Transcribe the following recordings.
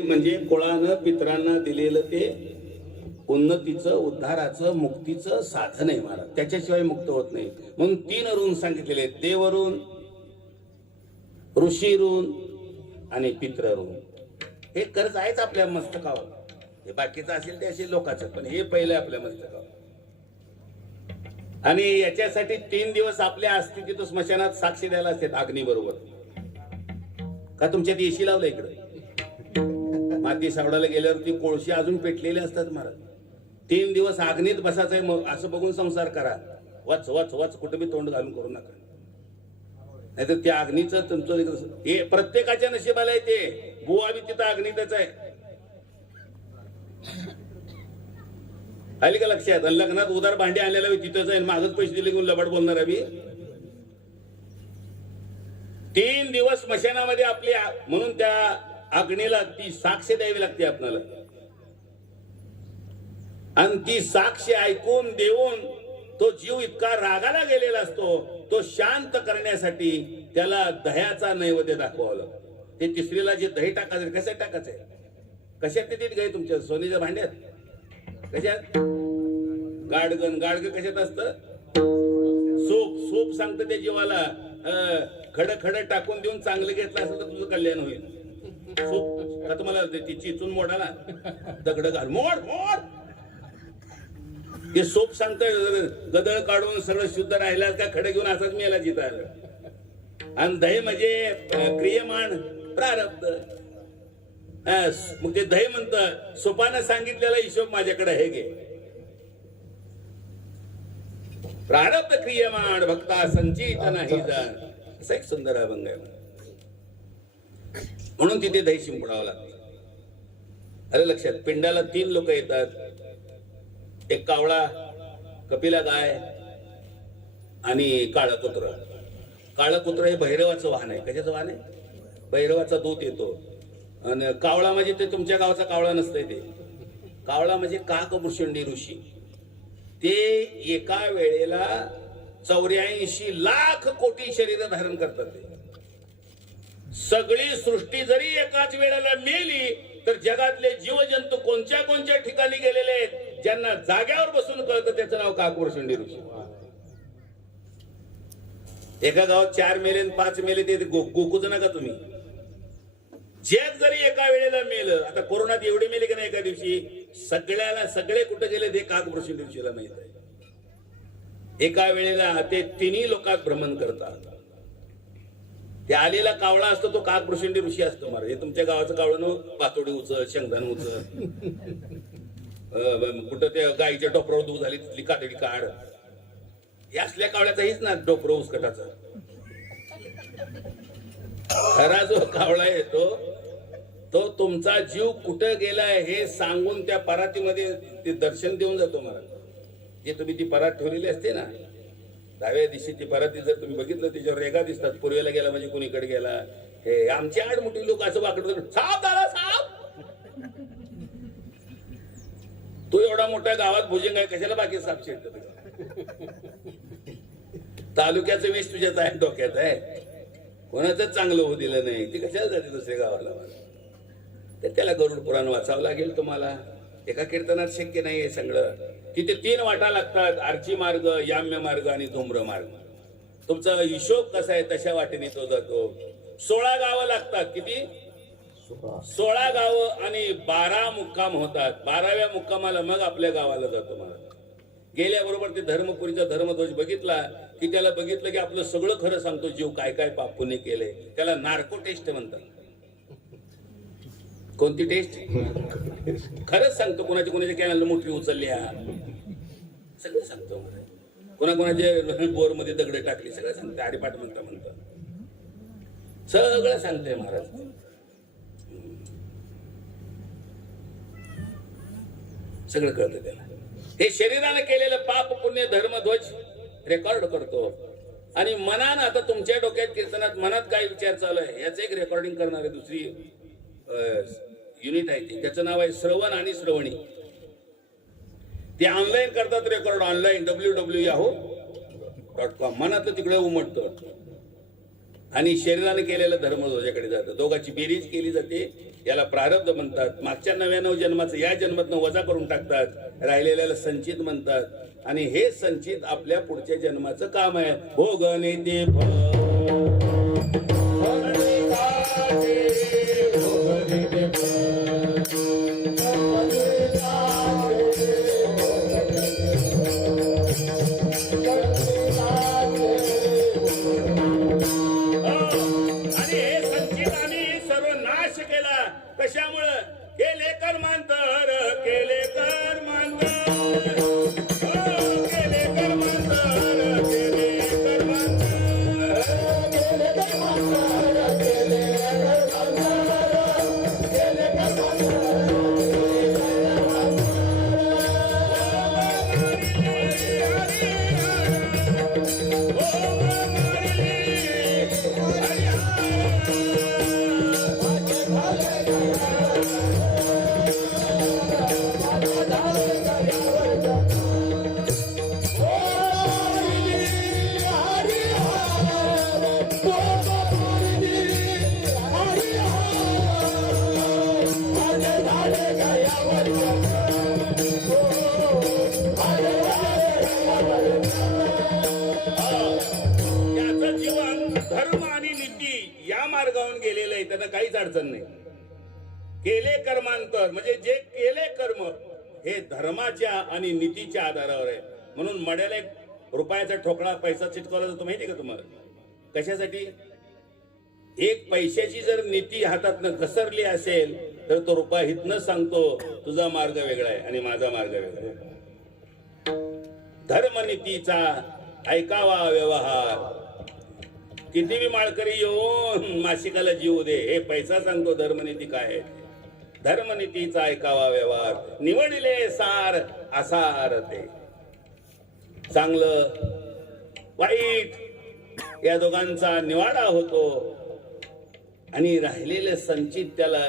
म्हणजे कुळानं पित्रांना दिलेलं ते उन्नतीचं उद्धाराचं मुक्तीचं साधन आहे महाराज. त्याच्याशिवाय मुक्त होत नाही. म्हणून तीन ऋण सांगितलेले आहेत. ऋषी ऋण आणि पित्र ऋण हे कर्ज आहेच आपल्या मस्तकावर. हे बाकीचं असेल ते असेल लोकांचं पण हे पहिलं आपल्या मस्तकावर. आणि याच्यासाठी तीन दिवस आपल्या अस्तित्व स्मशानात साक्षी द्यायला असते अग्नी बरोबर का तुमच्यात एशी लावलं इकडं? माती सावडायला गेल्यावरती कोळशी अजून पेटलेले असतात महाराज. तीन दिवस अग्नीत बसायचंय मग असं बघून संसार करा. वच वच वच कुठं बी तोंड घालून करू नका. नाहीतर त्या अग्नीचं तुमचं हे प्रत्येकाच्या नशिबाला आहे ते. बुवा बी तिथं अग्नीतच आहे. आली का लक्षात? लग्नात उदार भांडी आणलेला बी तिथंच आहे मागच पैसे दिले घेऊन लबड बोलणार आहे मी तीन दिवस स्मशानामध्ये आपल्या म्हणून त्या अग्नीला ती साक्ष द्यावी लागते आपल्याला आणि ती साक्ष ऐकून देऊन तो जीव इतका रागाला गेलेला असतो तो शांत करण्यासाठी त्याला दह्याचा नैवेद्य दाखवावं ते तिसरीला जे दही टाकायचं कशात टाकायचंय कशात ते देत तुमच्या सोनीच्या भांड्यात? कशात? गाडगन गाडग कशात असत? सूप सूप सांगतं त्या जीवाला खड खड टाकून देऊन चांगलं घेतलं असेल तर तुझं कल्याण होईल. सूप का तुम्हाला मोडाला ती चिचून दगड घाल. मोड मोड. हे सोप सांगतंय गदळ काढून सगळं शुद्ध राहिला का खडे घेऊन असाच मेला जिथं आलं आणि दही म्हणजे क्रियमान क्रियमाण प्रारब्ध. मग ते दही म्हणत सोपानं सांगितलेला हिशोब माझ्याकडे हे घे. प्रारब्ध क्रियमाण भक्ता संचित नाही जाण असा एक सुंदर अभंग आहे. म्हणून तिथे दही शिंपडावं लागतं. अरे लक्षात? पिंडाला तीन लोक येतात. एक कावळा कपिला गाय आणि काळं कुत्र. काळं कुत्र हे भैरवाचं वाहन आहे. कशाचं वाहन आहे? भैरवाचा दूत येतो. आणि कावळा म्हणजे ते तुमच्या गावाचा कावळा नसतंय ते. कावळा म्हणजे काक भूषंडी ऋषी. ते एका वेळेला चौऱ्याऐंशी लाख कोटी शरीर धारण करतात ते. सगळी सृष्टी जरी एकाच वेळेला मेली तर जगातले जीवजंतू कोणत्या कोणत्या ठिकाणी गेलेले आहेत ज्यांना जाग्यावर बसून कळतं त्याचं नाव काकवर्षंडी ऋषी. एका गावात चार मेले पाच मेले ते गोकूच नका तुम्ही. जग जरी एका वेळेला मेलं आता कोरोनात एवढे मेले की नाही एका दिवशी सगळ्याला सगळे कुठे गेले ते काकवृषी ऋषीला माहीत आहे. एका वेळेला ते तिन्ही लोकात भ्रमण करतात. ते आलेला कावळा असतो तो काग प्रसिंडी ऋषी असतो मार. हे तुमच्या गावाचं कावळं न पातोडी उचल शेंगदाण उचल. कुठं ते गाईच्या टोपरावर दूध झाली तिथली कातडी काढ. हे असल्या कावळ्याचा हीच ना डोपर उसकटाचा. खरा जो कावळा येतो तो तुमचा जीव कुठं गेलाय हे सांगून त्या परातीमध्ये ते दर्शन देऊन जातो मला जे तुम्ही ती परात ठेवलेली असते ना डाव्या दिशेची पराती जर तुम्ही बघितलं त्याच्यावर रेगा दिसतात. पूर्वेला गेला म्हणजे कोणीकडे गेला? हे आमची आड मोठी लोक असं वाकडत साप दादा साप! तो एवढा मोठ्या गावात भुजंग आहे कशाला बाकी साप शिरत तालुक्याचं विष तुझ्यात आहे डोक्यात आहे. कोणाचं चांगलं होऊ दिलं नाही. ती कशाला जाते दुसऱ्या गावाला? तर त्याला गरुड पुराण वाचावं लागेल तुम्हाला. एका कीर्तनात शक्य नाही हे सगळं. तिथे तीन वाटा लागतात आर्ची मार्ग याम्य मार्ग आणि धुम्र मार्ग. तुमचा हिशोब कसा आहे तशा वाटेने तो जातो. सोळा गावं लागतात किती? सोळा. गावं आणि बारा मुक्काम होतात. बाराव्या मुक्कामाला मग आपल्या गावाला जातो मला गेल्याबरोबर ते धर्मपुरीचा धर्मध्वज बघितला की त्याला बघितलं की आपलं सगळं खरं सांगतो जीव काय काय पाप केलंय त्याला नार्को टेस्ट म्हणतात. कोणती टेस्ट खरंच सांगतो कोणाची कोणाच्या कॅनल मोठी उचलली हा. सगळं सांगतो मला कोणाकोणाच्या बोरमध्ये दगड टाकली सगळं सांगते. हरिपाठ म्हणता म्हणता. सगळं सांगते महाराज. सगळं कळतं त्याला. हे शरीराने केलेलं पाप पुण्य धर्मध्वज रेकॉर्ड करतो. आणि मनानं आता तुमच्या डोक्यात कीर्तनात मनात काय विचार चालू आहे याचं एक रेकॉर्डिंग करणारे दुसरी युनिट आहे ती. त्याचं नाव आहे श्रवण आणि श्रवणी. ते ऑनलाईन करतात record online W W Yahoo dot com मनातलं तिकडे उमटतं. आणि शरीराने केलेलं धर्मध्वजाकडे जातं दोघांची बेरीज केली जाते. याला प्रारब्ध म्हणतात. मागच्या नव्याण्णव जन्माचं या जन्मातनं वजा करून टाकतात. राहिलेल्याला संचित म्हणतात. आणि हे संचित आपल्या पुढच्या जन्माचं काम आहे. भोगने ते म्हणून एक रुपयाचा ठोकळा पैसा चिटकवला जातो माहिती का तुम्हाला? कशासाठी? एक पैशाची जर नीती हातातनं घसरली असेल तर तो रुपया हितन सांगतो तुझा मार्ग वेगळा आहे आणि माझा मार्ग वेगळा आहे. धर्मनीतीचा ऐकावा व्यवहार. किती बी माळकरी येऊन मासिकाला जीव दे हे पैसा सांगतो धर्मनीती काय धर्मनीतीचा ऐकावा व्यवहार. निवडले सार असार ते. चांगलं वाईट या दोघांचा निवाडा होतो. आणि राहिलेले संचित त्याला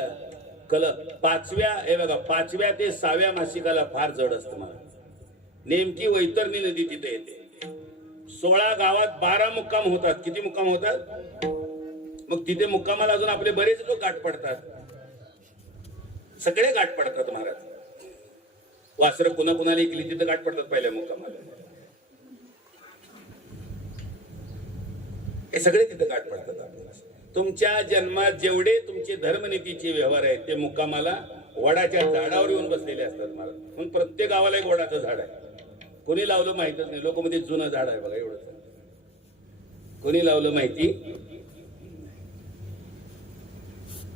कल पाचव्या हे बघा पाचव्या ते सहाव्या मासिकाला फार जड असतं मला. नेमकी वैतरणी नदी तिथे येते. सोळा गावात बारा मुक्काम होतात. किती मुक्काम होतात? मग तिथे मुक्कामाला अजून आपले बरेच लोक गाठ पडतात. सगळे गाठ पडतात महाराज. वासर कुणा कुणाला इकली तिथे गाठ पडतात पहिल्या मुक्कामाला. हे सगळे तिथं गाठ पडतात तुमच्या जन्मात जेवढे तुमचे धर्मनीतीचे व्यवहार आहेत ते मुक्कामाला वडाच्या झाडावर येऊन बसलेले असतात मला. म्हणून प्रत्येक गावाला एक वडाचं झाड आहे. कोणी लावलं माहितच नाही. लोक मध्ये जुनं झाड आहे बघा एवढंच कोणी लावलं माहिती?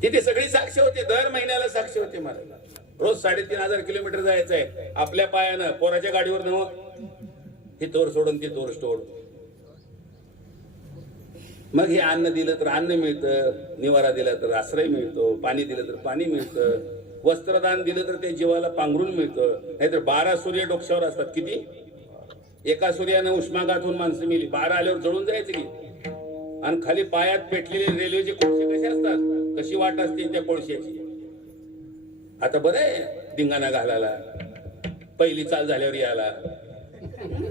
तिथे सगळी साक्ष होते. दर महिन्याला साक्ष होते मला. रोज साडेतीन हजार किलोमीटर जायचं आहे आपल्या पायानं पोराच्या गाडीवर नव हे तोर सोडून ते तोर स्टोर. मग हे अन्न दिलं तर अन्न मिळतं निवारा दिला तर आश्रय मिळतो पाणी दिलं तर पाणी मिळतं वस्त्रदान दिलं तर ते जीवाला पांघरून मिळतं. नाहीतर बारा सूर्य डोक्यावर असतात. किती? एका सूर्यानं उष्माघात होऊन माणसं मिली. बारा आल्यावर जळून जायचं की? आणि खाली पायात पेटलेले रेल्वेचे कोळसे कसे असतात? कशी वाट असते त्या कोळशाची? आता बरं आहे धिंगाणा घालायला. पहिली चाल झाल्यावर यायला.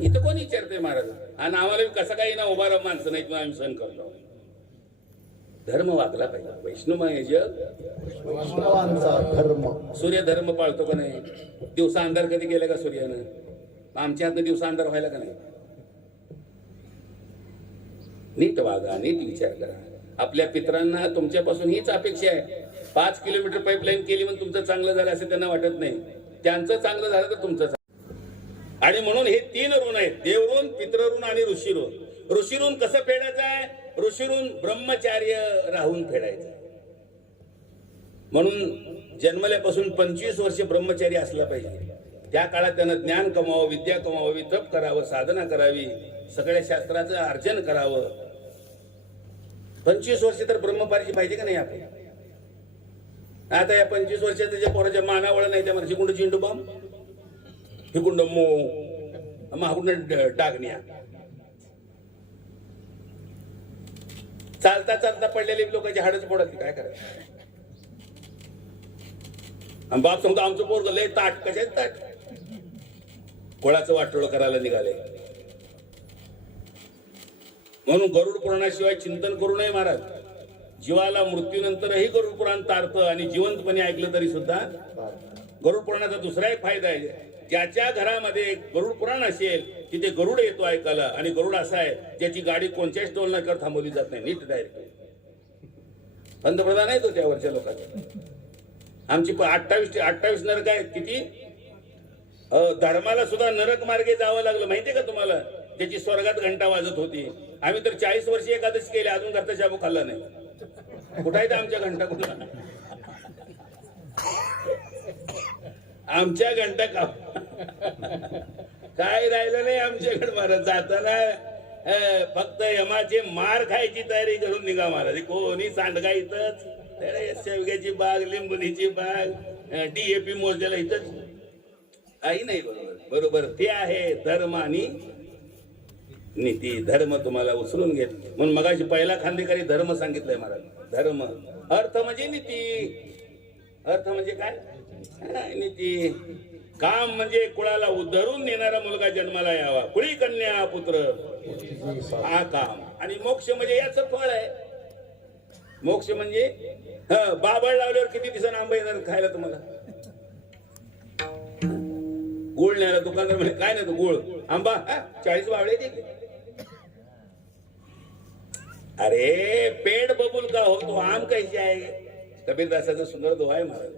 इथं कोण विचारते महाराज? आणि आम्हाला कसं काही ना उभा माणसं नाही आम्ही सहन करतो. धर्म वागला पाहिजे. वैष्णव जग. वैष्णवांचा धर्म. सूर्य धर्म पाळतो का नाही? दिवसा अंधार कधी गेला का सूर्यानं? आमच्या हातनं दिवसा अंधार व्हायला का नाही? नीट वागा नीट विचार करा. आपल्या पितरांना तुमच्यापासून हीच अपेक्षा आहे. पाच किलोमीटर पाईपलाईन केली म्हणून तुमचं चांगलं झालं असं त्यांना वाटत नाही. त्यांचं चांगलं झालं तर तुमचं. आणि म्हणून हे तीन ऋण आहेत. देवऋण पितृऋण आणि ऋषी ऋण ऋषी ऋण कसं फेडायचं आहे? ऋषीरून ब्रह्मचार्य राहून फेडायचं. म्हणून जन्मल्यापासून पंचवीस वर्ष ब्रह्मचारी असला पाहिजे. त्या काळात त्यानं ज्ञान कमावं विद्या कमावं तप करावं साधना करावी सगळ्या शास्त्राचं अर्जन करावं. पंचवीस वर्ष तर ब्रह्मपारीची पाहिजे का नाही आपण? आता या पंचवीस वर्षाच्या ज्या पोराच्या मानावळ नाही त्या म्हणजे कुंड चिंडू बाम? हे मो महाकुंड डागण्या? चालता चालता पडलेले लोकांची हाडच पडत काय करायचं? आणि बाप सांगतो आमचं पोरग लय ताट कशात ताट? कोळाचं वाटोळ करायला निघाले. म्हणून गरुड पुराणाशिवाय चिंतन करू नये महाराज. जीवाला मृत्यूनंतरही गरुड पुराण तारतं आणि जिवंतपणे ऐकलं तरी सुद्धा गरुड पुराणाचा दुसरा एक फायदा आहे. ज्याच्या घरामध्ये गरुड पुराण असेल तिथे गरुड येतो ऐकायला. आणि गरुड असा आहे ज्याची गाडी कोणत्याच टोल नाक्यावर थांबवली जात नाही. नीट डायरेक्ट पंतप्रधान आहे तो हो त्यावरच्या लोकांचा. आमची अठ्ठावीस अठ्ठावीस नरक आहेत. किती? धर्माला सुद्धा नरक मार्गे जावं लागलं. माहितीये का तुम्हाला? त्याची स्वर्गात घंटा वाजत होती. आम्ही तर चाळीस वर्षी एकादशी केली अजून घरचा शाबू खाल्ला नाही. कुठं आहे आमच्या घंटा कुठं? आमच्या घंटा का काय राहिलं नाही आमच्याकडे महाराज? जाताना फक्त यमाचे मार खायची तयारी करून निघा महाराज. कोणी सांडगा इथंच? शेवग्याची बाग लिंबुनीची बाग डीएपी मोजलेला इथंच? काही नाही बरोबर. बरोबर ते आहे धर्म आणि नीती. धर्म तुम्हाला उचलून घेत. म्हणून मगाशी पहिला खांदेकरी धर्म सांगितलंय महाराज. धर्म. अर्थ म्हणजे नीती. अर्थ म्हणजे काय? काम म्हणजे कुळाला उद्धरून नेणारा मुलगा जन्माला यावा. कुळी कन्या पुत्र. हा काम. आणि मोक्ष म्हणजे याच फळ आहे. मोक्ष म्हणजे बाबळ लावल्यावर किती दिवसांना आंबा येणार खायला तुम्हाला? गुळ न्यायला दुकानदार म्हणे काय नाही तो गुळ. आंबा चाळीस बावळे दे अरे पेट बबुल का हो? तो आम कैसे आहे? कबीरदासाचं सुंदर दोहा आहे महाराज.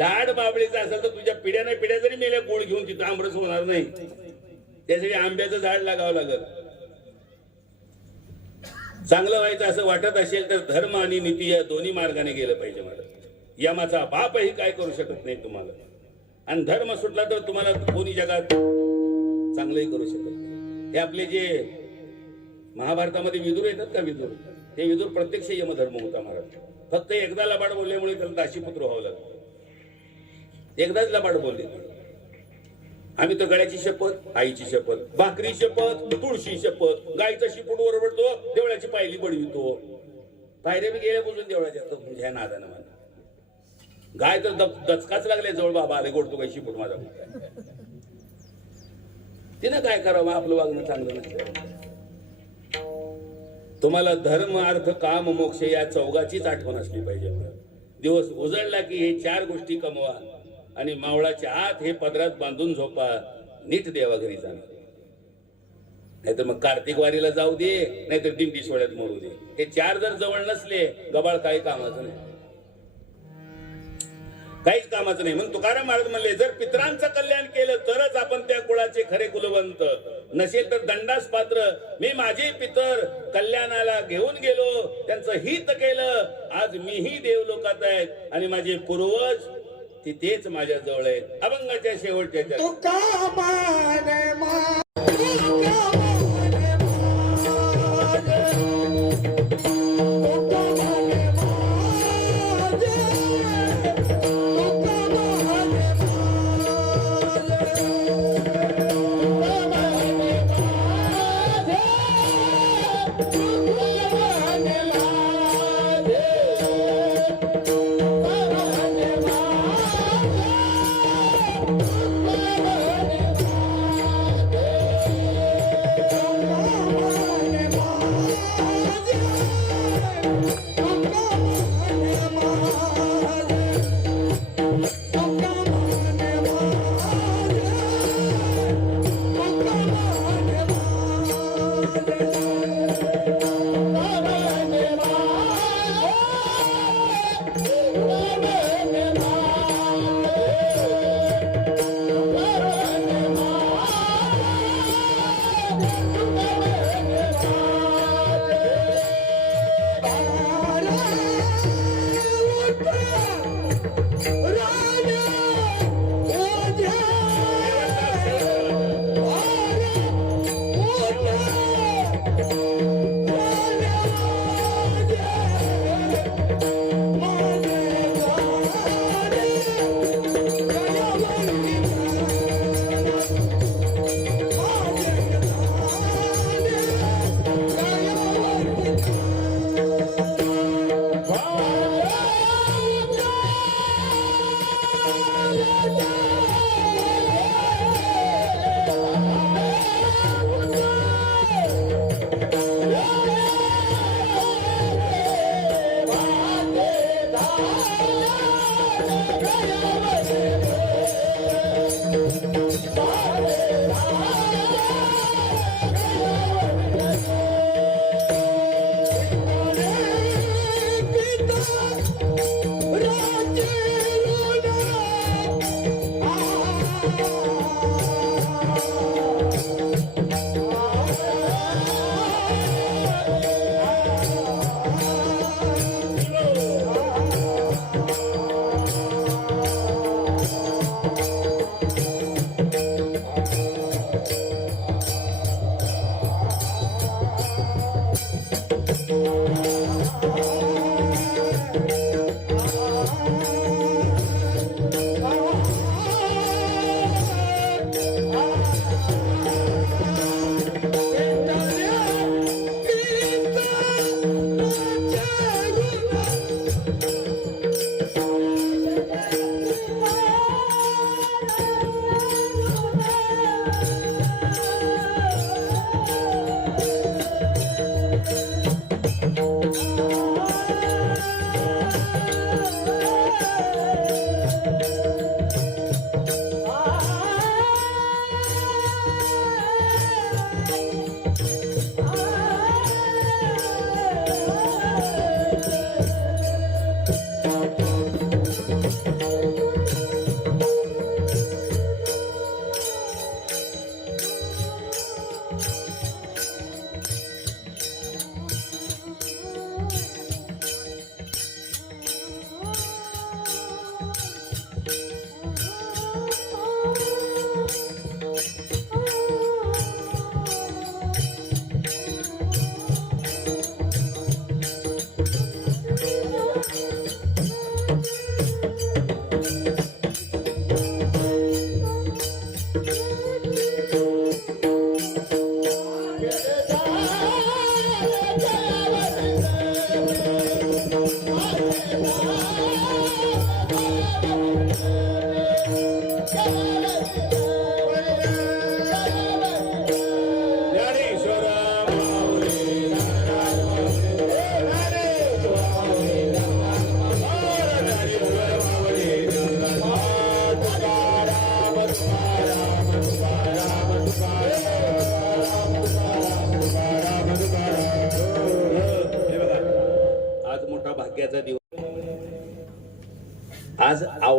झाड बाबळीचं असेल तर तुझ्या पिढ्याने पिढ्या जरी मेल्या गोळ घेऊन तिथं आमरस होणार नाही. त्यासाठी आंब्याचं झाड लागावं लागल. चांगलं व्हायचं असं वाटत असेल तर धर्म आणि नीती या दोन्ही मार्गाने गेलं पाहिजे मला. यमाचा बापही काय करू शकत नाही तुम्हाला. आणि धर्म सुटला तर तुम्हाला कोणी जगात चांगलंही करू शकत नाही. हे आपले जे महाभारतामध्ये विदूर येतात का विदूर? हे विदूर प्रत्यक्ष यमधर्म होता महाराज. फक्त एकदा लबाड बोलल्यामुळे त्याला दाशीपुत्र व्हावं लागलं. एकदाच लबाड बोलले. आम्ही तर गळ्याची शपथ आईची शपथ भाकरी शपथ तुळशी शपथ गायचा शिपूट ओरबडतो देवळाची पायली बडवितो. पायऱ्या मी गेल्या बोलून देवळाच्या म्हणजे ह्या नादानं मला गाय तर दचकाच लागले जवळ बाबा आले गोडतो काही शिपूट माझा तिनं काय करावं आपलं वागणं चांगलं नसतं तुम्हाला धर्म अर्थ काम मोक्ष या चौघाचीच आठवण असली पाहिजे दिवस उजळला की हे चार गोष्टी कमवा. आणि मावळाच्या आत हे पदरात बांधून झोपा. नीट देवा घरी जाणार नाहीतर मग कार्तिक वारीला जाऊ दे नाहीतर दिंडी सोहळ्यात मोडू दे. हे चार जर जवळ नसले गबाळ काही कामाचं नाही. काहीच कामाचं नाही. म्हणून तुकाराम महाराज म्हणले जर पितरांचं कल्याण केलं तरच आपण त्या कुळाचे खरे कुलवंत. नसेल तर दंडास पात्र. मी माझे पितर कल्याणाला घेऊन गेलो त्यांचं हित केलं. आज मीही देवलोकात आहे आहेत आणि माझे पूर्वज तिथेच माझ्या जवळ आहेत अभंगाच्या शेवटच्या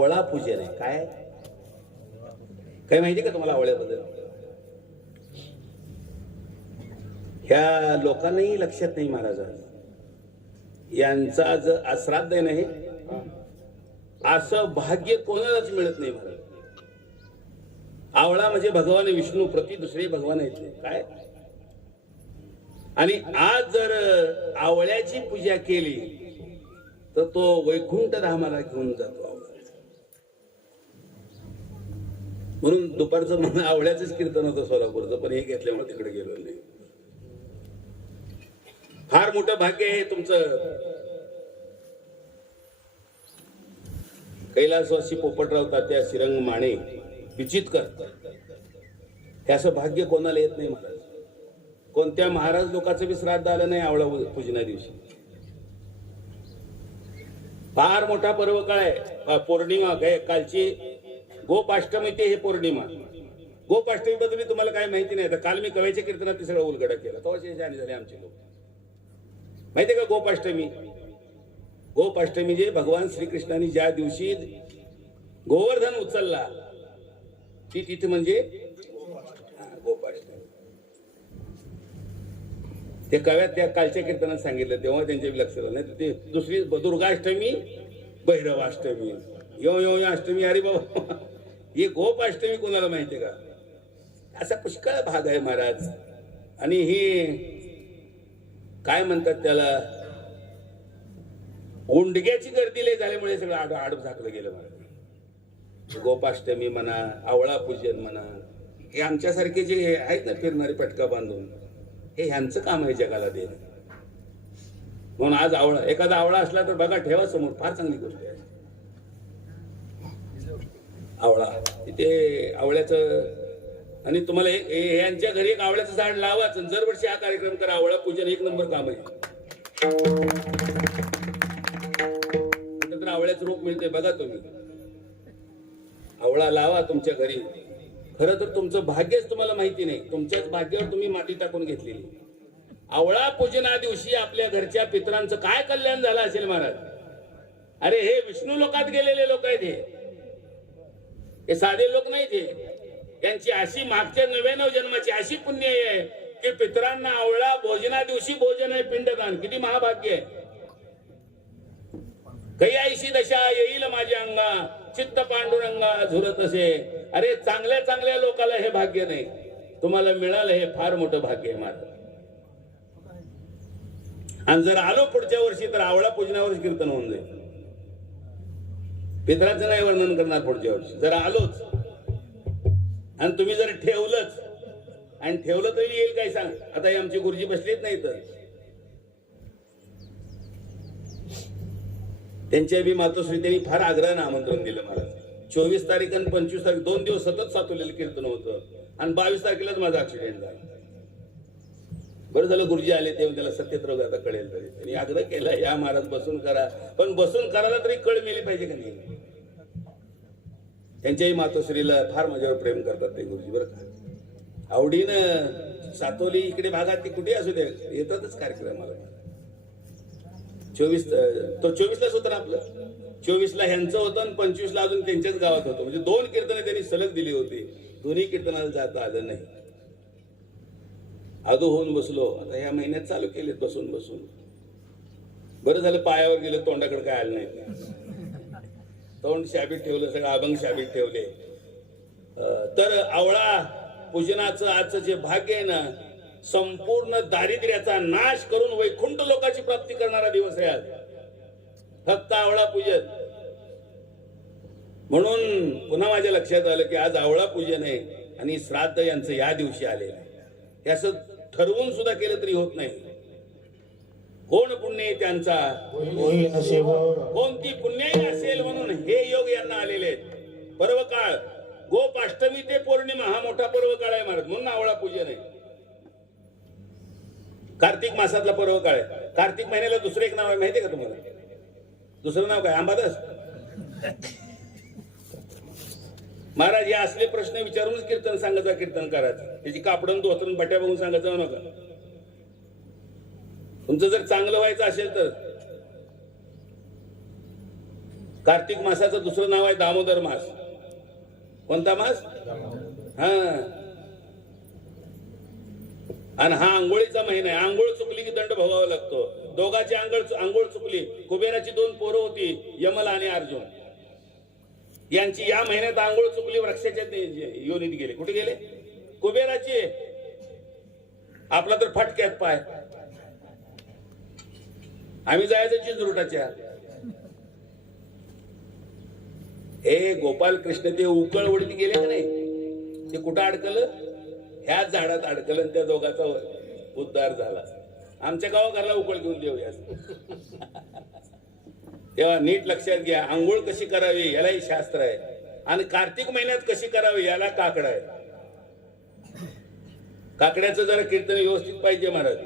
आवळा पूजन आहे. काय? काय माहिती का तुम्हाला आवळ्याबद्दल? ह्या लोकांनाही लक्षात नाही महाराज. यांचा आज आज श्राद्ध आहे नाही असं भाग्य कोणालाच मिळत नाही महाराज. आवळा म्हणजे भगवान विष्णू प्रति दुसरे भगवान आहेत काय? आणि आज जर आवळ्याची पूजा केली तर तो वैकुंठ धामाला घेऊन जातो आवळा म्हणून दुपारचं म्हणणं आवड्याचंच कीर्तन होतं सोलापूरचं पण हे घेतल्यामुळे तिकडे गेलो नाही. फार मोठं भाग्य आहे तुमचं. कैलासवासी पोपटराव तात्या श्रीरंग माने विचितकर हे असं भाग्य कोणाला येत नाही महाराज? कोणत्या महाराज लोकांचं बी श्राद्ध आलं नाही आवळा पूजना दिवशी? फार मोठा पर्व काय आहे? पौर्णिमा कालची गोपाष्टमी ते हे पौर्णिमा. गोपाष्टमी बद्दल तुम्हाला काय माहिती नाही. आता काल मी कव्याच्या कीर्तनात ते सगळं उलगडा केला. तो झाले आमचे लोक. माहितीये का गोपाष्टमी? गोपाष्टमी जे भगवान श्रीकृष्णाने ज्या दिवशी गोवर्धन उचलला ती तिथे म्हणजे गोपाष्टमी. ते कव्यात त्या कालच्या कीर्तनात सांगितलं तेव्हा त्यांच्या लक्ष आलं नाही. तर ते दुसरी दुर्गाष्टमी भैरवाष्टमी. यो यो यो अष्टमी. अरे बाबा. ही गोपाष्टमी कोणाला माहितीये का? असा पुष्कळ भाग आहे महाराज. आणि ही काय म्हणतात त्याला? गुंडग्याची गर्दी लय झाल्यामुळे सगळं आड आडप झाकलं गेलं महाराज. गोपाष्टमी म्हणा आवळा पूजन म्हणा हे आमच्यासारखे जे आहेत ना फिरणारे पटका बांधून हे ह्यांचं काम आहे जगाला देणं. म्हणून आज आवळा एखादा आवळा असला तर बघा ठेवा समोर फार चांगली गोष्ट आहे. आवळा. तिथे आवळ्याचं आणि तुम्हाला हे- यांच्या घरी एक आवळ्याचं झाड लावाच दरवर्षी हा कार्यक्रम करा. आवळा पूजन एक नंबर काम आहे. आवळ्याचं रोप मिळते बघा तुम्ही. आवळा लावा तुमच्या घरी. खरं तर तुमचं भाग्यच तुम्हाला माहिती नाही. तुमच्याच भाग्यावर तुम्ही माती टाकून घेतलेली. आवळा पूजना दिवशी आपल्या घरच्या पितरांचं काय कल्याण झालं असेल महाराज? अरे हे विष्णू लोकात गेलेले लोक आहेत हे. हे साधे लोक नाही ते. त्यांची अशी मागच्या नव्याण्णव जन्माची अशी पुण्य आहे की पितरांना आवळा भोजना दिवशी भोजन आहे पिंडदान. किती महाभाग्य आहे. काही ऐशी दशा येईल माझ्या अंगा चित्त पांडुरंगा झुरत असे अरे चांगल्या चांगल्या लोकाला हे भाग्य नाही. तुम्हाला मिळालं हे फार मोठं भाग्य आहे माझं. आणि जर आलो पुढच्या वर्षी तर आवळा पूजनावर कीर्तन होऊन जाईल. पितराचं नाही वर्णन करणार पुढच्या वर्षी. जर आलोच. आणि तुम्ही जर ठेवलंच आणि ठेवलं तरी येईल काय सांग? आता हे आमची गुरुजी बसलीच नाही तर त्यांच्या बी मातोश्री त्यांनी फार आग्रहानं आमंत्रण दिलं मला. चोवीस तारीख आणि पंचवीस तारीख दोन दिवस सतत सातवलेलं कीर्तन होतं. आणि बावीस तारखेलाच माझा ऍक्सिडेंट झाला. बरं झालं गुरुजी आले तेव्हा त्याला सत्यत्र आता कळेल तरी. त्यांनी आग्रह केला या महाराज बसून करा. पण बसून करायला तरी कळ मिली पाहिजे का नाही? त्यांच्याही मातोश्रीला फार माझ्यावर प्रेम करतात ते गुरुजी बरं का? आवडीनं सातोली इकडे भागात ती कुठे असू दे येतातच कार्यक्रमाला. चोवीस तो चोवीसलाच होतं ना आपलं. चोवीसला ह्यांचं होतं आणि पंचवीसला अजून त्यांच्याच गावात होतं. म्हणजे दोन कीर्तनं त्यांनी सलग दिली होती. दोन्ही कीर्तनाला जाता आलं नाही. अधो होऊन बसलो. आता ह्या महिन्यात चालू केले बसून बसून. बरं झालं पायावर गेलं तोंडाकडे काय आलं नाही. तोंड शाबीत ठेवलं सगळं अभंग शाबीत ठेवले. तर आवळा पूजनाचं आजचं जे भाग्य आहे ना संपूर्ण दारिद्र्याचा नाश करून वैकुंठ लोकांची प्राप्ती करणारा दिवस आहे आज. फक्त आवळा पूजन. म्हणून पुन्हा माझ्या लक्षात आलं की आज आवळा पूजन आहे आणि श्राद्ध यांचं या दिवशी आलेलं आहे. हे असं ठरवून सुद्धा केलं तरी होत नाही. कोण पुण्य त्यांचा? कोणती पुण्याई असेल म्हणून हे योग यांना आलेले आहेत. पर्व काळ गोपाष्टमी ते पौर्णिमा हा मोठा पर्व काळ आहे महाराज. म्हणून आवळा पूजन आहे. कार्तिक मासातला पर्व काळ आहे. कार्तिक महिन्याला दुसरं एक नाव आहे. माहिती आहे का तुम्हाला? दुसरं नाव काय? अंबादास महाराज हे असले प्रश्न विचारूनच कीर्तन सांगायचा कीर्तन करायचं. त्याची कापडून धोतरून बट्या बघून सांगायचं जाऊ नका. तुमचं जर चांगलं व्हायचं असेल तर. कार्तिक मासाचं दुसरं नाव आहे दामोदर मास. कोणता मास? हा. आणि हा आंघोळीचा महिना आहे. आंघोळ चुकली की दंड भोगावा लागतो. दोघाची आंघोळ आंघोळ चुकली. कुबेराची दोन पोरं होती यमला आणि अर्जुन. यांची या महिन्यात आंघोळ चुकली वृक्षाच्या योनीत गेले. कुठे गेले? कुबेराची. आपला तर फटक्यात पाय. आम्ही जायचं चिंचरुटाच्या. हे गोपाल कृष्ण ते उकळवडीत गेले का नाही? ते कुठं अडकलं? ह्याच झाडात अडकलं आणि त्या दोघाचा उद्धार झाला. आमच्या गावाघरला उकळ घेऊन देऊया. तेव्हा नीट लक्षात घ्या आंघोळ कशी करावी यालाही शास्त्र आहे. आणि कार्तिक महिन्यात कशी करावी याला काकड आहे. काकड्याचं जरा कीर्तन व्यवस्थित पाहिजे महाराज.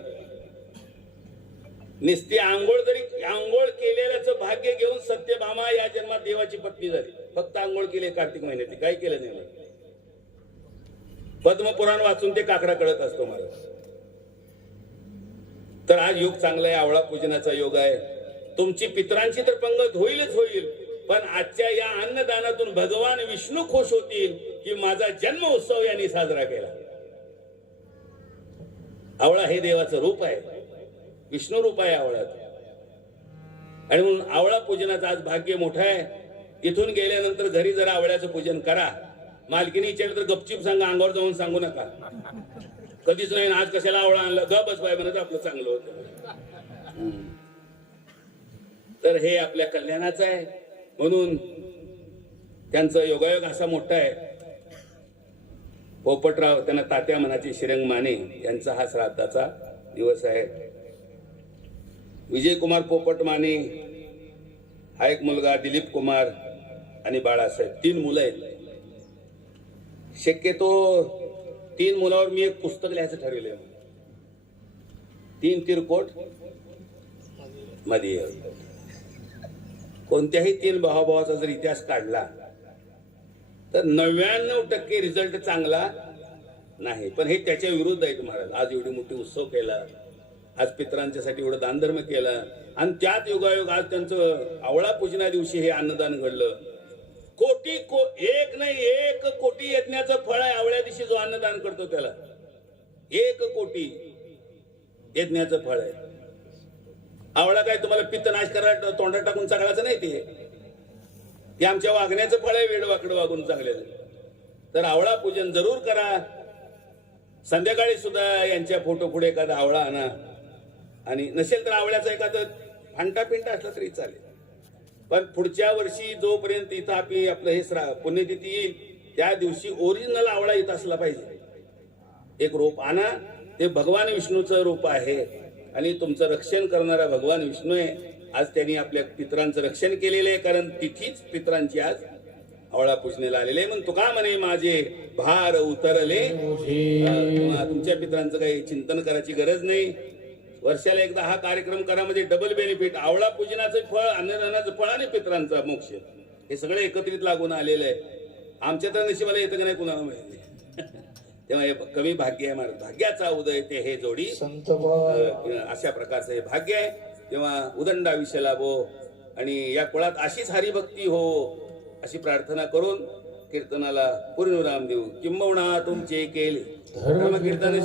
निस्ती आंघोळ जरी आंघोळ केलेल्याचं भाग्य घेऊन सत्यभामा या जन्मात देवाची पत्नी झाली. फक्त आंघोळ केली कार्तिक महिन्यात काही केलं नाही पद्मपुराण वाचून ते काकडा कळत असतो महाराज. तर आज योग चांगला आहे आवळा पूजनाचा योग आहे. तुमची पितरांची तर पंगत होईलच होईल. पण आजच्या या अन्नदानातून भगवान विष्णू खुश होतील की माझा जन्म उत्सव यांनी साजरा केला. आवळा हे देवाचं रूप आहे. विष्णू रूप आहे आवळ्यात आणि म्हणून आवळा पूजनाचं आज भाग्य मोठं आहे. इथून गेल्यानंतर घरी जरा आवळ्याचं पूजन करा. मालकीने विचारलं तर गपचीप सांगा अंगावर जाऊन सांगू नका. कधीच नाही आज कशाला आवळा आणला? ग बस बाय म्हणत आपलं चांगलं होतं. तर हे आपल्या कल्याणाचं आहे. म्हणून त्यांचं योगायोग असा मोठा आहे. पोपटराव त्यांना तात्या मनाची श्रीरंग माने यांचा हा श्राद्धाचा दिवस आहे. विजयकुमार पोपट माने हा एक मुलगा दिलीप कुमार आणि बाळासाहेब तीन मुलं आहेत. शक्यतो तीन मुलावर मी एक पुस्तक लिहायचं ठरवलंय. तीन तिरकोटमध्ये. कोणत्याही तीन भावाभावाचा जर इतिहास काढला तर नव्याण्णव टक्के रिझल्ट चांगला नाही. पण हे त्याच्या विरुद्ध आहे महाराज. आज एवढी मोठी उत्सव केला आज पित्रांच्यासाठी एवढं दानधर्म केला आणि त्यात योगायोग आज त्यांचं आवळा पूजना दिवशी हे अन्नदान घडलं. कोटी को एक नाही एक कोटी यज्ञाचं फळ आहे आवळ्या दिवशी जो अन्नदान करतो त्याला. एक कोटी यज्ञाचं फळ आहे. आवळा काय तुम्हाला पित्त नाश करायला तोंडात टाकून चांगलाच नाही ते? ते आमच्या वागण्याचं फळ आहे वेड वाकडं वागून चांगले तर आवळा पूजन जरूर करा. संध्याकाळी सुद्धा यांच्या फोटो पुढे एखादा आवळा आणा. आणि नसेल तर आवळ्याचा एखादा फांटा पिंटा असला तरी चालेल. पण पुढच्या वर्षी जोपर्यंत इथं आपली आपलं हे पुण्यतिथी येईल त्या दिवशी ओरिजिनल आवळा इथं असला पाहिजे. एक रूप आणा. ते भगवान विष्णूचं रूप आहे. आणि तुमचं रक्षण करणारा भगवान विष्णू आहे आज त्यांनी आपल्या पितरांचं रक्षण केलेलं आहे कारण तिथीच पितरांची आज आवळा पूजनेला आलेले मग तुका म्हणे माझे भार उतरले. तुमच्या पित्रांचं काही चिंतन करायची गरज नाही. वर्षाला एकदा हा कार्यक्रम करा म्हणजे डबल बेनिफिट आवळा पूजनाचं फळ अन्नदानाचं फळ आणि पित्रांचा मोक्ष. हे सगळं एकत्रित लागून आलेलं आहे. आमच्या तर नशिबाला येतं का नाही कुणाला माहिती? तेव्हा हे कमी भाग्य आहे भाग्याचा उदय ते हे जोडी संत अशा प्रकारचं हे भाग्य आहे. तेव्हा उदंड आयुष्य लाभो आणि या कुळात अशीच हरिभक्ती हो अशी प्रार्थना करून कीर्तनाला पूर्णविराम देऊ. किंबवणा तुमचे केले. धर्म कीर्तन.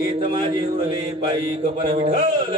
येथ माझे उरले पायी कपन विठ्ठल.